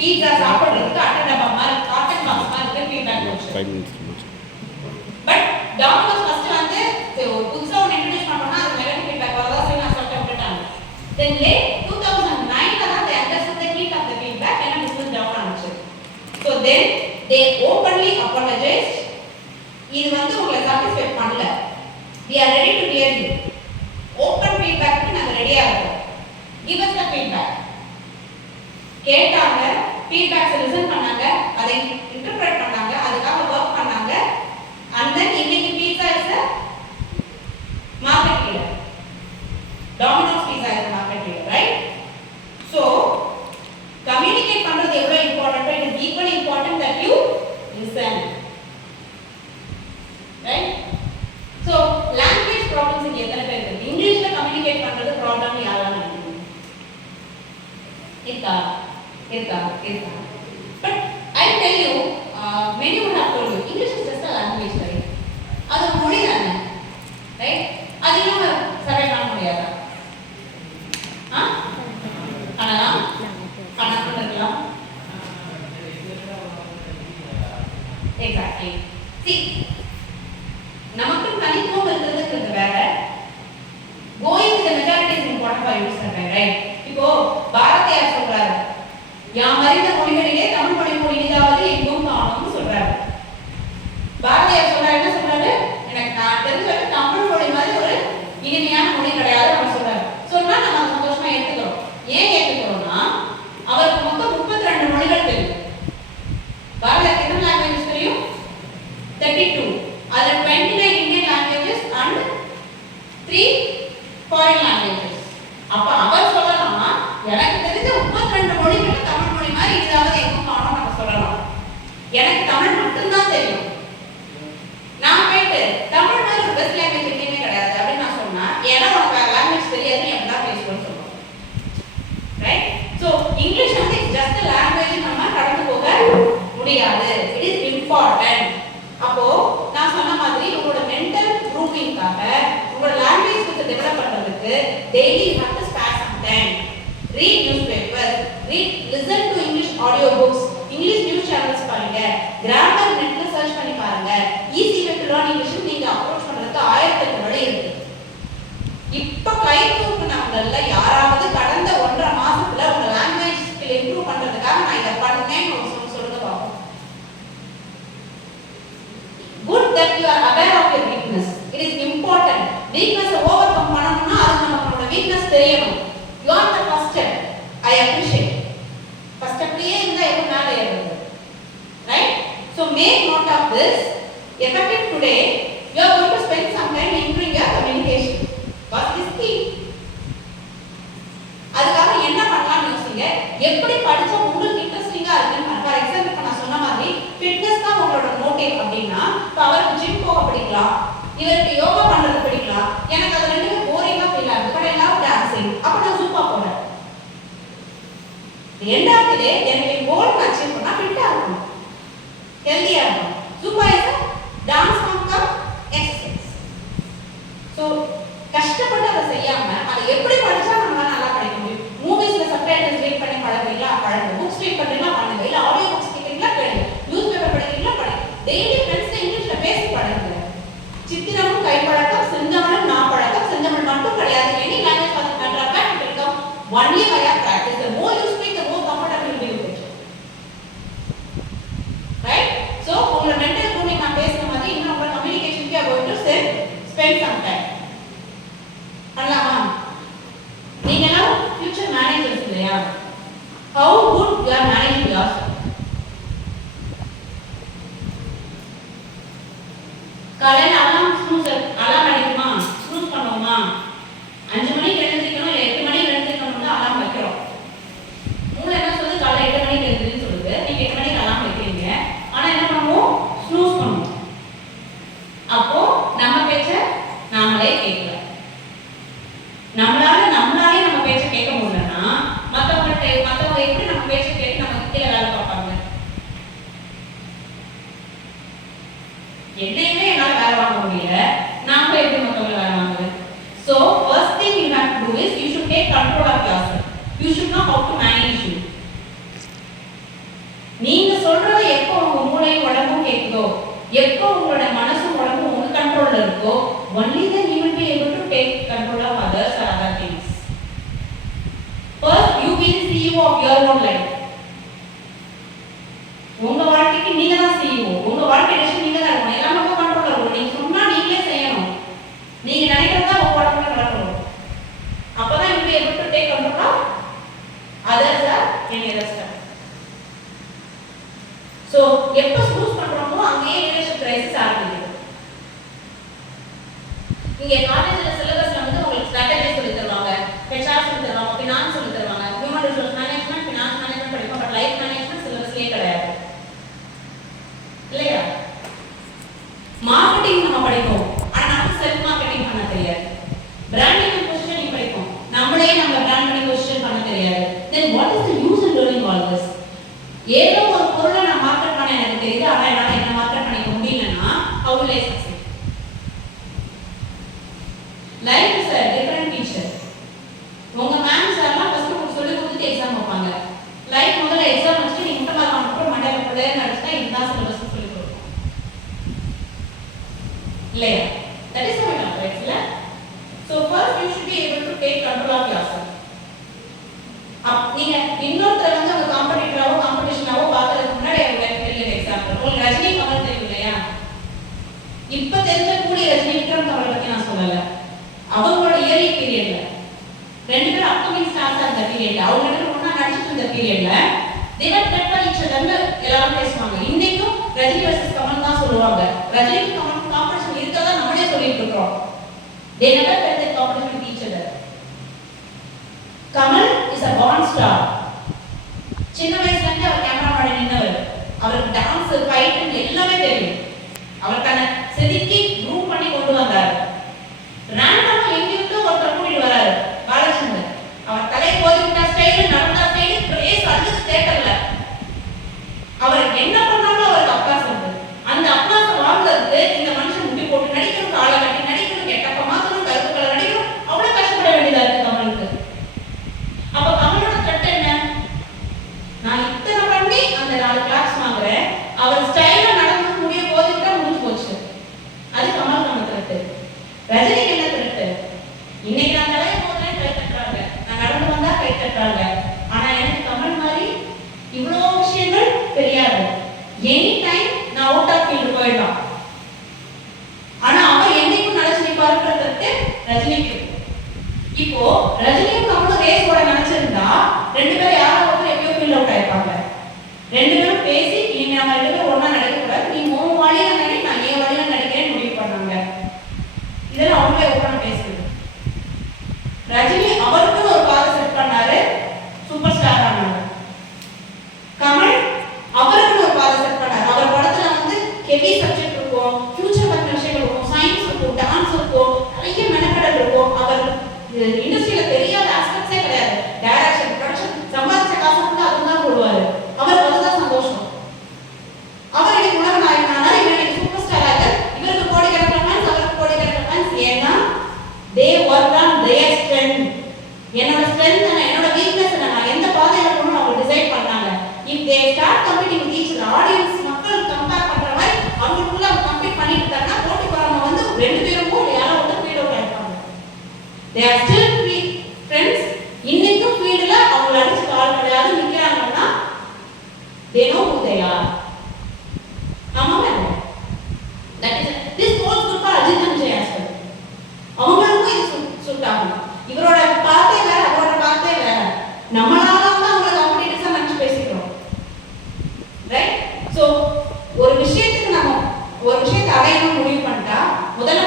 Pizza சாப்பிடுறதுக்கு அட்டை மாதிரி காட்டன் பாக்ஸ் மாதிரி ஃபீட்பேக் கொடுத்து. பட் டாமினோஸ் ஃபர்ஸ்ட் வந்து புதுசா ஒன்று இன்ட்ரோடியூஸ் பண்ணோம்னா அது நெகட்டிவ் ஃபீட்பேக் வரதா சொல்லி நான் சொல்லிட்டு விட்டுட்டாங்க. தென் லேட் 2009 தான் they understood the heat of the feedback and business down ஆச்சு. So then they openly apologized. இது வந்து உங்களை சாட்டிஸ்ஃபை பண்ணல. We are ready to hear you. Open feedback க்கு நாங்க ரெடியா இருக்கோம். Give us the feedback. கேட்டாங்க, feedbacks லிசன் பண்ணாங்க, அதை இன்டர்பிரட் பண்ணாங்க, அதுக்காக வர்க் பண்ணாங்க. And then இன்னைக்கு pizza is a market leader. Domino's Pizza is a market leader, right? So communicate பண்றது எவ்வளவு important, it is equally important that you listen, right? So language problems இங்க எத்தனை பேர் இருக்கு? இங்கிலீஷ்ல கம்யூனிகேட் பண்றது ப்ராப்ளம் யாரால நினைக்கிறீங்க? இருக்கா? But I tell you, many would have told you, English is just a language, right? அது ஒரு மொழி தானே, right? அது இல்லாம சர்வை பண்ண முடியாதா? பண்ணலாம், பண்ணலாம். Exactly. See, நமக்கு தனித்துவம் இருக்கிறது வேற. Going with the majority is important for you to survive, right? இப்போ பாரதியார் சொல்றாரு, யாம் அறிந்த மொழிகளிலே தமிழ் மொழி மொழியாவது எங்கும் காணும்னு சொல்றாரு. பாரதியார் சொல்றாரு, என்ன சொல்றாரு? எனக்கு நான் தெரிஞ்ச தமிழ் மொழி மாதிரி ஒரு இனிமையான மொழி கிடையாது நம்ம சொல்றாரு. சொன்னா நம்ம சந்தோஷமா ஏத்துக்கிறோம். ஏன் ஏத்துக்கிறோம்னா அவருக்கு மொத்தம் 32 மொழிகள் தெரியும். பாரதியாருக்கு எத்தனை லாங்குவேஜஸ் தெரியும்? 32. அதுல 29 Indian languages and 3 foreign languages. அப்ப அவர் சொல்லலாமா, எனக்கு தெரிஞ்ச 32 மொழிகள் தமிழ் மொழி மாதிரி ஏதாவது எங்கும் காணோம் நம்ம சொல்லலாம். எனக்கு தமிழ் மட்டும்தான் தெரியும். நான் கேட்டு தமிழ் மாதிரி ஒரு பெஸ்ட் லாங்குவேஜ் எங்கேயுமே கிடையாது அப்படின்னு நான் சொன்னா, ஏன்னா உனக்கு வேற லாங்குவேஜ் தெரியாது, நீ எப்படிதான் பேசுவோன்னு சொல்லுவோம், ரைட்? ஸோ இங்கிலீஷ் வந்து ஜஸ்ட் லாங்குவேஜ் நம்ம கடந்து போக முடியாது. It is important. அப்போ நான் சொன்ன மாதிரி உங்களோட மென்டல் க்ரூமிங்காக உங்களோட லாங்குவேஜ் ஸ்கில்ஸ் டெவலப் பண்றதுக்கு daily you have to spare some time. Read news paper, listen to English audio books, English news channels பாருங்க, கிராமர் நெட்ல சர்ச் பண்ணி பாருங்க. Easy way to learn English நீங்க அப்ரோச் பண்றதுக்கு 1008 வழி இருக்கு. இப்ப கை தூக்குனவங்கல்ல யாராவது கடந்த 1.5 மாசத்துல உங்க லாங்குவேஜ் ஸ்கில் இம்ப்ரூவ் பண்றதுக்காக நான் இத பண்ணேன்னு சொல்லுங்க பாப்போம். Good that you are aware of your weakness. It is important. Weakness overcome பண்ணனும்னா அது நம்மளோட weakness தெரியணும். You are the first step. I appreciate. First step liye inda evu mele irundhu, right? So make note of this. Effective today, you are going to spend some time improving your communication. What is key? அதுக்காக என்ன பண்ணலாம்னு யோசிங்க. எப்படி படிச்சா உங்களுக்கு இன்ட்ரெஸ்டிங்கா இருக்குன்னு. For example இப்ப நான் சொன்ன மாதிரி ஃபிட்னஸ் தான் உங்களோட மோட்டிவ் அப்படின்னா, இப்ப அவருக்கு ஜிம் போக பிடிக்கலாம், இவருக்கு யோகா பண்றது பிடிக்கலாம், எனக்கு அது ரெண்டுமே போரிங்கா ஃபீல் ஆகுது, பட் ஐ லவ் டான்சிங், அப்ப நான் ஜூம்பா போறேன். எண்ட் ஆஃப் தி டே எனக்கு கோல் அச்சீவ் பண்ணா ஃபிட்டா இருக்கணும், ஹெல்தியா இருக்கணும். Zumba is dance form exercise. So கஷ்டப்பட்டு அதை செய்யாம அதை எப்படி படிச்சா நம்மளால நல்லா படிக்க முடியும். மூவிஸ்ல சப்டைட்டில்ஸ் ரீட் பண்ணி பழகுறீங்களா, பழகுங்க. புக்ஸ் ரீட் பண்றீங்களா, பண்ணுங்க. இல்ல ஆடியோ புக்ஸ் கேக்குறீங்களா, கேளுங்க. நியூஸ் பேப்பர் படிக்கிறீங்களா, படிங்க. டெய்லி ஃப்ரெண்ட்ஸ் இங்கிலீஷ்ல பேசி பழகுங்க. சித்திரமும் கைப்பழக்கம், செந்தமிழும் நாப்பழக்கம். செந்தமிழ் மட்டும் கிடையாது, any language for that matter of become only by practice. The more you speak, the more comfortable you will be with it, right? So உங்களோட மென்டல் க்ரூமிங் நான் பேசுற மாதிரி இன்னும் உங்க கம்யூனிகேஷனுக்கு you are going to spend some time. பண்ணலாமா? நீங்க எல்லாம் future managers இல்லையா? How good you are managing yourself. காலையில அலாம் அடிக்குமா, ஸ்னூஸ் பண்ணுவோமா? 5 மணிக்கு எழுந்திருக்கணும், இல்லை 8 மணிக்கு எழுந்திருக்கணும்னு அலாம் வைக்கிறோம். மூளை என்ன சொல்லுது? காலை 8 மணிக்கு எழுந்திருன்னு சொல்லுது. நீங்க 8 மணிக்கு அலாம் வைக்கிறீங்க, ஆனா என்ன பண்ணுவோம்? ஸ்னூஸ் பண்ணுவோம். அப்போ நம்ம பேச்ச நாமளே கேட்கல. நம்மளாலே நம்ம பேச்ச கேட்க முடியலன்னா மத்தவங்க எப்படி நம்ம பேச்ச கேட்டு நம்ம கீழே வேலை பார்ப்பாங்க? என்னையுமே என்னால வேலை வாங்க முடியல, நாம எப்படி மத்தவங்க வேலை வாங்குது? So first thing you have to do is you should take control of yourself. You should know how to manage you. மூளையும் உடம்பும் கேட்குதோ, எப்போ உங்களோட மனசும் உடம்பும் உங்க கண்ட்ரோல்ல இருக்கோ, only then you will be able to take control of others or other things. First, you be the CEO of your own life. உங்க வாழ்க்கைக்கு நீங்க தான் CEO. உங்க வாழ்க்கை டெசிஷன் நீங்க தான் எடுக்கணும். எல்லாமே உங்க கண்ட்ரோல்ல இருக்கும். நீங்க சொன்னா நீங்களே செய்யணும். நீங்க நினைக்கிறதா உங்க உடம்புல நடக்கணும். அப்பதான் you be able to take control of others or any other stuff. So, எப்போ ஸ்லூஸ் பண்றோமோ அங்கேயே ரிலேஷன் கிரைசிஸ் ஆரம்பிக்குது. இங்க காலேஜ்ல சிலபஸ்ல வந்து உங்களுக்கு ஸ்ட்ராட்டஜி சொல்லி தருவாங்க, HR சொல்லி தருவாங்க, ஃபினான்ஸ் சொல்லி தருவாங்க, human resource management, finance management படிப்போம். பட் லைஃப் மேனேஜ்மெண்ட் சிலபஸ்லயே கிடையாது இல்லையா? மார்க்கெட்டிங் நம்ம படிப்போம், ஆனா நமக்கு செல்ஃப் மார்க்கெட்டிங் பண்ண தெரியாது. பிராண்டிங் அண்ட் பொசிஷனிங் படிப்போம், நம்மளே நம்ம பிராண்ட் பண்ணி பொசிஷன் பண்ண தெரியாது. Then what is the use in learning all this? ஏதோ ஒரு பொருளை நான் மார்க்கெட் பண்ண எனக்கு தெரியுது, ஆனா என்னால என்ன மார்க்கெட் பண்ணிக்க முடியலன்னா how will I succeed? Life is a different teacher. உங்க மேம் சார்லாம் ஃபர்ஸ்ட் உங்களுக்கு சொல்லி கொடுத்துட்டு எக்ஸாம் வைப்பாங்க. லைஃப் முதல்ல எக்ஸாம் வச்சுட்டு நீங்க முட்டை மார்க் அப்புறம் மண்டையில பழைய நடிச்சா இதுதான் சிலபஸ் சொல்லி கொடுப்போம் இல்லையா? That is how it operates, இல்ல? So first you should be able to take control of yourself. நீங்க இன்னொருத்தர வந்து உங்க காம்படிட்டராவோ காம்படிஷனாவோ பார்க்கறதுக்கு முன்னாடி பெரிய எக்ஸாம்பிள் உங்களுக்கு ரஜினி கமல் தெரியும் இல்லையா? இப்ப தெரிஞ்ச கூடிய ரஜினி விக்ரம் கமல் பத்தி நான் சொல்லல. அவங்களோட இயர்லி பீரியட்ல ரெண்டு பேரும் அப்கமிங் ஸ்டார்ஸ் அந்த பீரியட்ல அவங்க ரெண்டு பேரும் ஒண்ணா நடிச்சிட்டு இருந்த பீரியட்ல they were met by each other எல்லாரும் பேசுவாங்க. இன்னைக்கும் ரஜினி வெர்சஸ் கமல் தான் சொல்லுவாங்க. ரஜினி கமல் காம்படிஷன் இருக்கதா நம்மளே சொல்லிட்டு இருக்கோம். they never felt that competition with each other. Kamal is a born star. சின்ன வயசுல இருந்து அவர் கேமரா மாடி நின்னவர். அவருக்கு டான்ஸ் ஃபைட் எல்லாமே தெரியும். அவர்க்கான செதுக்கி க்ரூப் பண்ணி கொண்டு வந்தார். ரேண்டமா எங்கிருந்து ஒருத்தர் கூட்டிட்டு வராரு பாலச்சந்தர். அவர் தலை கோதி விட்டா ஸ்டைல் நடந்தா ஸ்டைல் பிரேஸ் அழுது தேட்டர்ல அவர் என்ன பண்ணாலும் அவருக்கு அப்பாஸ் வந்து அந்த அப்பாஸ் வாங்குறதுக்கு இந்த மனுஷன் முட்டி போட்டு நடிக்கணும், காலை கட்டி நடிக்கணும், கெட்டப்ப மாத்தணும், கருப்பு கலர் நடிக்கணும், அவ்வளவு கஷ்டப்பட வேண்டியதா இருக்கு கமலுக்கு. அப்ப கமலோட த்ரெட் என்ன? நான் இத்தனை பண்ணி அந்த 4 கிளாஸ் வாங்குறேன், அவர் ஸ்டைலா நடந்து முடிய போதிட்டா முடிஞ்சு போச்சு. அது கமலுக்கான த்ரெட். ரஜினிக்கு என்ன த்ரெட்? இன்னைக்கு நான் தலைய போதுனே கை தட்டுறாங்க, நான் நடந்து வந்தா கை தட்டுறாங்க. ஆனா எனக்கு கமல் மாதிரி இவ்வளோ விஷயங்கள் தெரியாது. எனி டைம் நான் அவுட் ஆஃப் ஃபீல்டு போயிடலாம். ஆனா அவர் என்னைக்கும் நினைச்சு நிப்பாருன்றது ரஜினிக்கு. இப்போ ரஜினியும் கமலும் ரேஸ் ஓட நினைச்சிருந்தா ரெண்டு பேரும் யாரோ ஒருத்தர் எப்பயோ ஃபீல்ட் அவுட் ஆயிருப்பாங்க. ரெண்டு பேரும் பேசி இனிமே நம்ம ரெண்டு பேரும் ஒன்னா நடிக்கக்கூடாது, நீ உன் வழியில நடி, நான் என் வழியில நடிக்கிறேன்னு முடிவு பண்ணாங்க. இதெல்லாம் அவங்களே ஓப்பனா பேசுது. ரஜினி அவருக்குன்னு ஒரு பாதை செட் பண்ணாரு, சூப்பர் ஸ்டார் ஆனாரு. கமல் அவருக்குன்னு ஒரு பாதை செட் பண்ணாரு. அவர் படத்துல வந்து ஹெவி சப்ஜெக்ட் இருக்கும், ஃபியூச்சர் பத்தின விஷயங்கள் இருக்கும், சயின்ஸ் இருக்கும், டான்ஸ் இருக்கும், நிறைய மெனக்கடல் இருக்கும். அவர் இண்டஸ்ட்ரியில தெரியாத ஆஸ்பெக்ட்ஸே கிடையாது. டைரக்ஷன், ப்ரொடக்ஷன், சம்பாதிச்ச காசு வந்து அதுதான் போடுவாரு. அவருக்கு அதுதான் சந்தோஷம். அவர் இன்னைக்கு உலக நாயகனானா இவருக்கு சூப்பர் ஸ்டார் ஆகர், இவருக்கு கோடிக்கணக்கான ஃபேன்ஸ், அவருக்கு கோடிக்கணக்கான ஃபேன்ஸ். ஏன்னா they work on their strength. என்னோட ஸ்ட்ரென்த் என்ன, என்னோட வீக்னஸ் என்ன, நான் எந்த பாதையில போகணும் அவங்க டிசைட் பண்ணாங்க. if they start competing with each other, audience மக்கள் கம்பேர் பண்ற மாதிரி அவங்களுக்குள்ள அவங்க கம்பீட் பண்ணிட்டு இருக்காங்கன்னா போட்டி போறவங்க வந்து ரெண்டு பேரும் யாரோ ஒருத்தர் ஃபீல்ட் அவுட் ஆயிருப்பாங்க. they are still friends. இன்னைக்கும் ஃபீல்ட்ல அவங்க அடிச்சு கால் கிடையாது நிக்கிறாங்கன்னா they know who they are. ஆமாங்க. that is this holds good for Ajit and Jay as well. அவங்களுக்கும் இது சூட் ஆகும். இவரோட பார்த்தே வேற, அவரோட பார்த்தே வேற. நம்மளால தான் அவங்கள காம்படிட்டர்ஸா நினைச்சு பேசிக்கிறோம். ரைட்? சோ ஒரு விஷயத்துக்கு நம்ம ஒரு விஷயத்தை அடையணும்னு முடிவு பண்ணிட்டா முதல்ல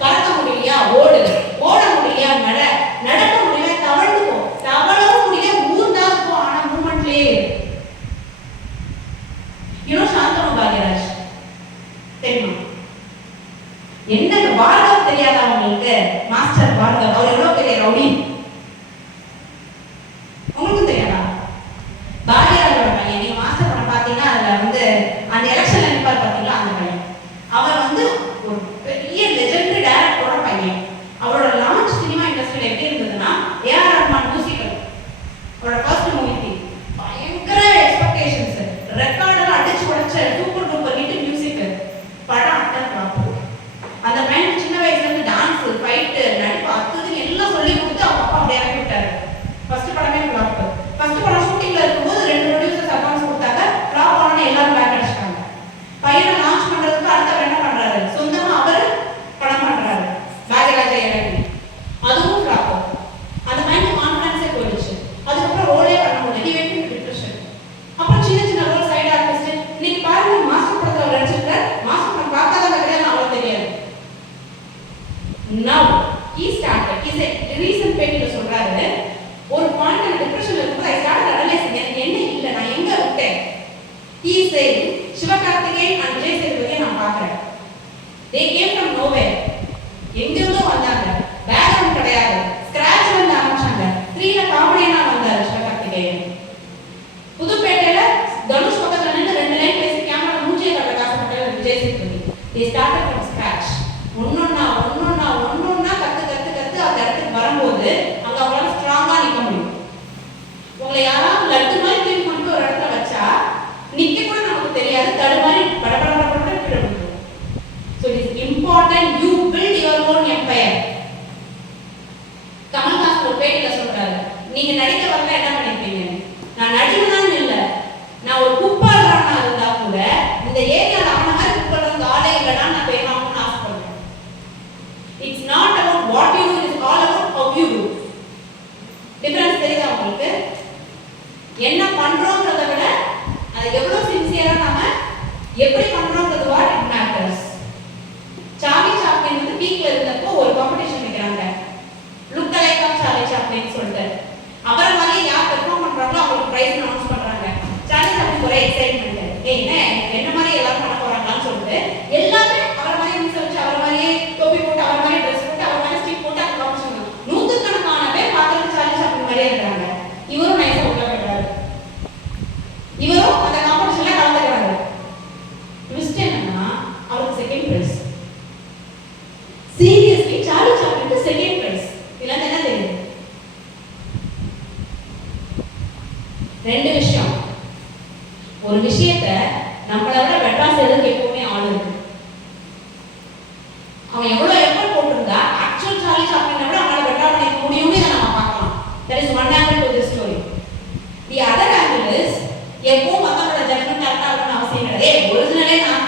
பறக்க முடியலையா ஓடு, ஓட முடியலையா நடக்க முடியல தவழ்ந்து போ, தவழவும் முடியல ஊர்ந்தாவது போ, ஆனா மூமெண்ட்லயே சாந்தனு பாக்யராஜ் தெரியுமா? என்ன பார்கவ் தெரியாதா உங்களுக்கு? மாஸ்டர் பார்கவ், அவர் எவ்வளவு பெரிய ரவுடி உங்களுக்கும் தெரியாதா? பாக்யராஜோட பையன். நீங்க மாஸ்டர் படம் பாத்தீங்கன்னா அதுல வந்து அந்த எலெக்ஷன்ல நிப்பார் பாத்தீங்களா, அந்த பையன். அவர் வந்து ஒரு பெரிய லெஜெண்டரி டைரக்டரோட பையன். அவரோட லான்ச் சினிமா இண்டஸ்ட்ரியில எப்படி இருந்ததுன்னா ஏஆர் ரஹ்மான் மியூசிக்கல் அவரோட ஃபர்ஸ்ட் மூவி பயங்கர எக்ஸ்பெக்டேஷன்ஸ், ரெக்கார்டெல்லாம் அடிச்சு உடைச்ச சூப்பர் என்ன பண்றோம்ன்றத விட அதை எவ்வளவு சின்சியரா நாம எப்படி பண்றோம்ன்றது what it matters. Charlie Chaplin வந்து பீக்ல இருந்தப்போ ஒரு காம்படிஷன் வைக்கிறாங்க, look alike of Charlie Chaplin சொல்லிட்டு. அவரை மாதிரியே யார் பெர்ஃபார்ம் பண்றாங்களோ அவங்களுக்கு பிரைஸ் அனௌன்ஸ் பண்றாங்க. சார்லி சாப்ளின் ஒரே எக்ஸைட்மெண்ட், என்ன மாதிரி எல்லாரும் பண்ண போறாங்களான்னு சொல்லிட்டு எல்லாமே அவரை மாதிரியே மிஸ் வச்சு அவரை மாதிரியே தொப்பி போட்டு அவரை மாதிரி ட்ரெஸ் போட்டு அவரை மாதிரி ஸ்டிக் போட்டு அந்த காம்படிஷன் நூற்றுக்கணக்கான பேர் பார்க்கறது சார்லி சாப்ளின் மாதிரியே இருக்கிறாங்க. இவரும் நைஸா உள்ள போயிடுறாரு, இவரும் அந்த காம்படிஷன்ல கலந்துக்கிறாரு. ட்விஸ்ட் என்னன்னா அவருக்கு செகண்ட் பிரைஸ். சீரியஸ்லி சார்லி சாப்ளினுக்கு செகண்ட் பிரைஸ். இதெல்லாம் என்ன தெரியுது? ரெண்டு விஷயம். ஒரு விஷயத்தை நம்மளை விட பெட்டரா செய்யறதுக்கு எப்பவுமே ஆள் இருக்கு. அவன் எவ்வளவு எஃபர்ட் போட்டிருந்தா ஆக்சுவல் சார்லி சாப்ளினை விட அவனால பெட்டரா பண்ணிக்க முடியும்னு இதை நம்ம பார்க்கலாம். That is one angle to this story. The other angle is எப்பவும் மத்தவங்களோட ஜட்மெண்ட் கரெக்டா இருக்கணும்னு அவசியம் கிடையாது. ஒரிஜினலே நான்